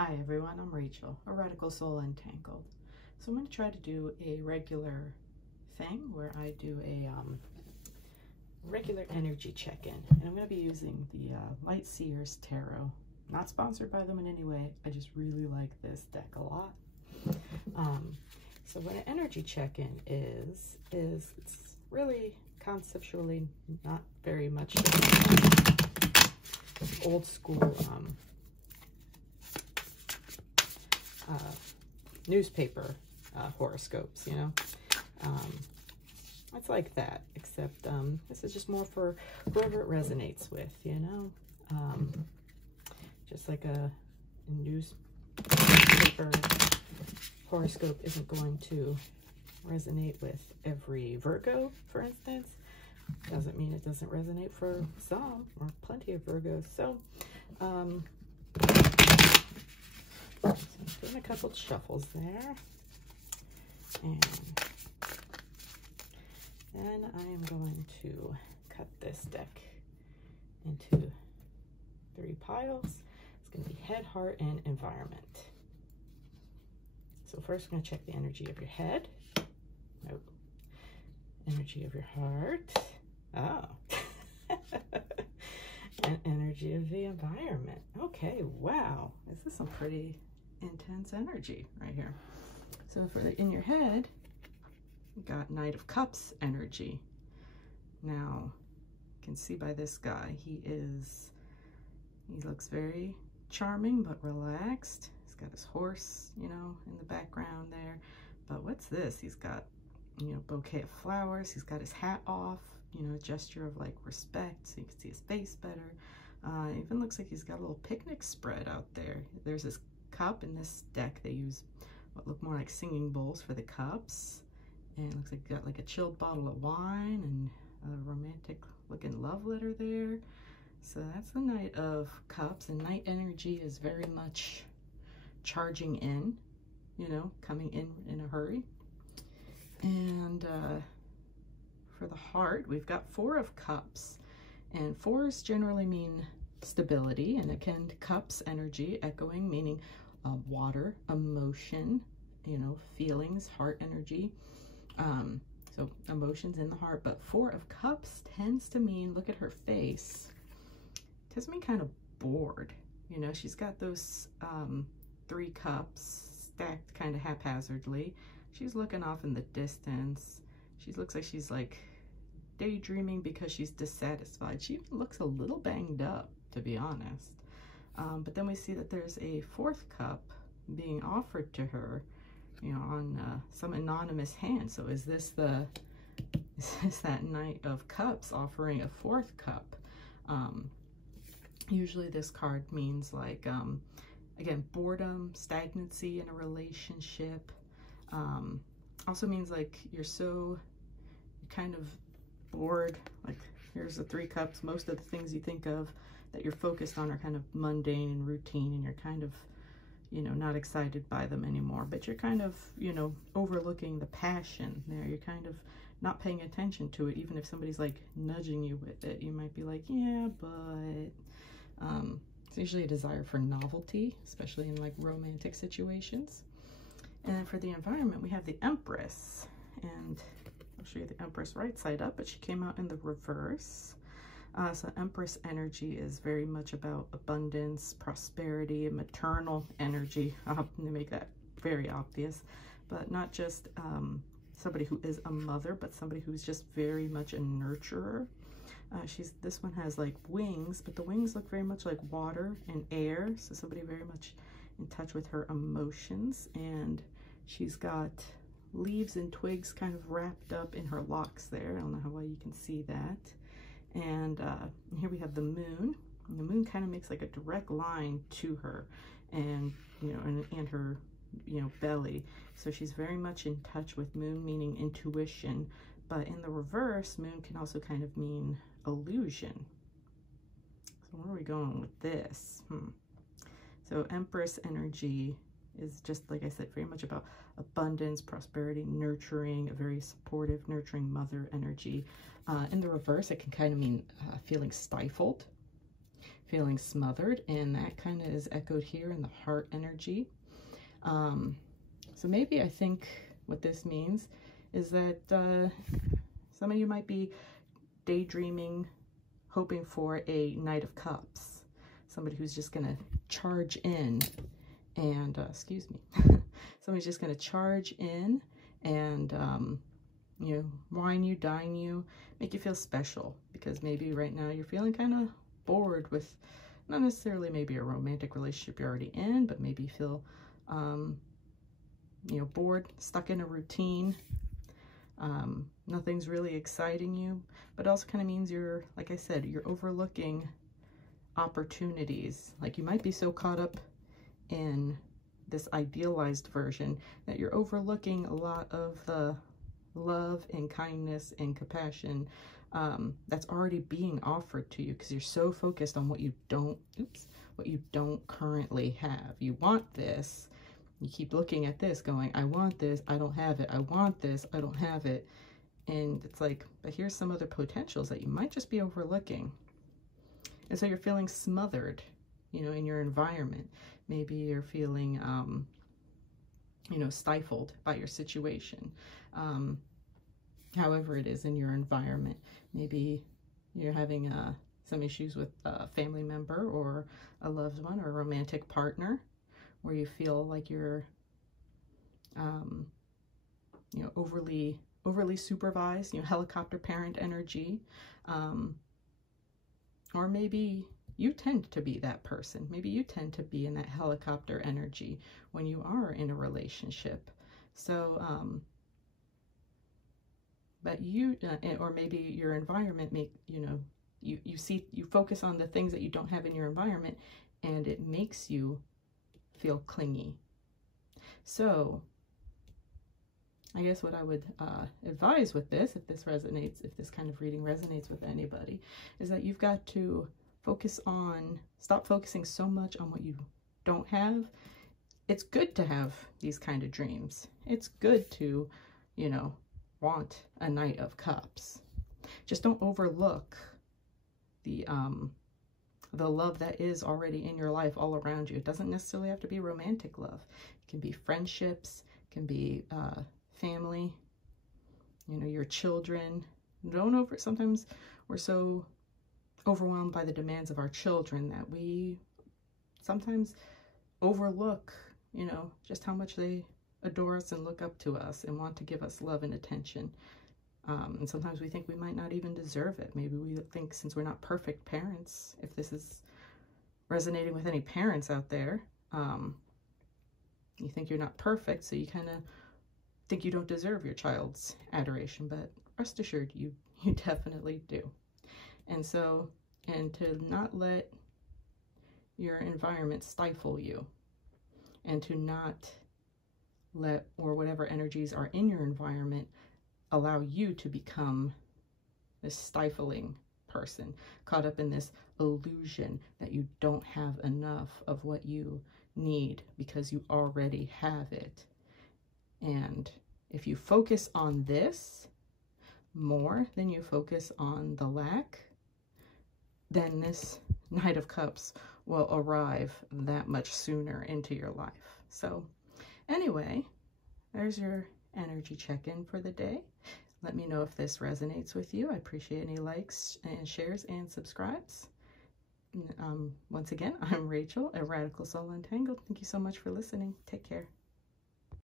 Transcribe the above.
Hi everyone, I'm Rachel, a Radical Soul Entangled. So I'm going to try to do a regular thing where I do a regular energy check-in. And I'm going to be using the Light Seers Tarot. Not sponsored by them in any way, I just really like this deck a lot. So what an energy check-in is it's really conceptually not very much old school newspaper horoscopes, you know. It's like that, except this is just more for whoever it resonates with, you know. Just like a newspaper horoscope isn't going to resonate with every Virgo, for instance. Doesn't mean it doesn't resonate for some or plenty of Virgos. So I'm doing a couple shuffles there, and then I am going to cut this deck into 3 piles. It's going to be head, heart, and environment. So first we're going to check the energy of your head. Nope. Energy of your heart. Oh. And energy of the environment. Okay, wow. This is some pretty intense energy right here. So for the in your head, you got Knight of Cups energy. Now, you can see by this guy, he looks very charming but relaxed. He's got his horse, you know, in the background there. But what's this? He's got, you know, bouquet of flowers. He's got his hat off, you know, a gesture of like respect so you can see his face better. Even looks like he's got a little picnic spread out there. There's his cup. In this deck they use what look more like singing bowls for the cups, and it looks like you got like a chilled bottle of wine and a romantic looking love letter there. So that's the Knight of Cups, and night energy is very much charging in, you know, coming in a hurry. And for the heart, we've got 4 of Cups, and 4s generally mean stability, and again, Cups energy echoing, meaning water, emotion, you know, feelings, heart energy. So emotions in the heart. But 4 of Cups tends to mean, look at her face, tends to mean kind of bored. You know, she's got those 3 cups stacked kind of haphazardly. She's looking off in the distance. She looks like she's like daydreaming because she's dissatisfied. She even looks a little banged up, to be honest. But then we see that there's a 4th cup being offered to her, you know, on some anonymous hand. So is this that Knight of Cups offering a 4th cup? Usually this card means like, again, boredom, stagnancy in a relationship. Also means like you're kind of bored. Like here's the 3 cups. Most of the things you think of that you're focused on are kind of mundane and routine, and you're kind of, you know, not excited by them anymore, but you're kind of, you know, overlooking the passion there. You're kind of not paying attention to it. Even if somebody's like nudging you with it, you might be like, yeah, but it's usually a desire for novelty, especially in like romantic situations. And then for the environment, we have the Empress, and I'll show you the Empress right side up, but she came out in the reverse. So Empress energy is very much about abundance, prosperity, and maternal energy. I'll have to make that very obvious, but not just somebody who is a mother, but somebody who's just very much a nurturer. This one has like wings, but the wings look very much like water and air. So somebody very much in touch with her emotions, and she's got leaves and twigs kind of wrapped up in her locks there. I don't know how well you can see that. And here we have the moon, and the moon kind of makes like a direct line to her, and you know, and her, you know, belly. So she's very much in touch with moon, meaning intuition. But in the reverse, moon can also kind of mean illusion. So where are we going with this? So Empress energy is just, like I said, very much about abundance, prosperity, nurturing, a very supportive, nurturing mother energy. In the reverse, it can kind of mean feeling stifled, feeling smothered, and that kind of is echoed here in the heart energy. So maybe I think what this means is that some of you might be daydreaming, hoping for a Knight of Cups. Somebody who's just going to charge in and, excuse me, somebody's just going to charge in and, you know, wine you, dine you, make you feel special, because maybe right now you're feeling kind of bored with, not necessarily maybe a romantic relationship you're already in, but maybe you feel, you know, bored, stuck in a routine. Nothing's really exciting you, but it also kind of means you're, like I said, you're overlooking opportunities. Like you might be so caught up in this idealized version that you're overlooking a lot of the love and kindness and compassion that's already being offered to you, because you're so focused on what you don't, what you don't currently have. You want this. You keep looking at this going, I want this, I don't have it. I want this, I don't have it. And it's like, but here's some other potentials that you might just be overlooking. And so you're feeling smothered, you know, in your environment. Maybe you're feeling, you know, stifled by your situation. However it is in your environment. Maybe you're having some issues with a family member or a loved one or a romantic partner, where you feel like you're, you know, overly supervised, you know, helicopter parent energy. Or maybe you tend to be that person. Maybe you tend to be in that helicopter energy when you are in a relationship. So, but you, or maybe your environment you know, you focus on the things that you don't have in your environment, and it makes you feel clingy. So I guess what I would advise with this, if this resonates, if this kind of reading resonates with anybody, is that you've got to focus on, stop focusing so much on what you don't have. It's good to have these kind of dreams. It's good to, you know, want a Knight of Cups. Just don't overlook the love that is already in your life all around you. It doesn't necessarily have to be romantic love. It can be friendships, it can be family, you know, your children. Sometimes we're so overwhelmed by the demands of our children that we sometimes overlook, you know, just how much they adore us and look up to us and want to give us love and attention. And sometimes we think we might not even deserve it. Maybe we think, since we're not perfect parents, if this is resonating with any parents out there, you think you're not perfect, so you kind of think you don't deserve your child's adoration, but rest assured you definitely do. And so, and to not let your environment stifle you, and to not let, or whatever energies are in your environment, allow you to become this stifling person, caught up in this illusion that you don't have enough of what you need because you already have it. And if you focus on this more than you focus on the lack, then this Knight of Cups will arrive that much sooner into your life. So anyway, there's your energy check-in for the day. Let me know if this resonates with you. I appreciate any likes and shares and subscribes. Once again, I'm Rachel, a Radical Soul Untangled. Thank you so much for listening. Take care.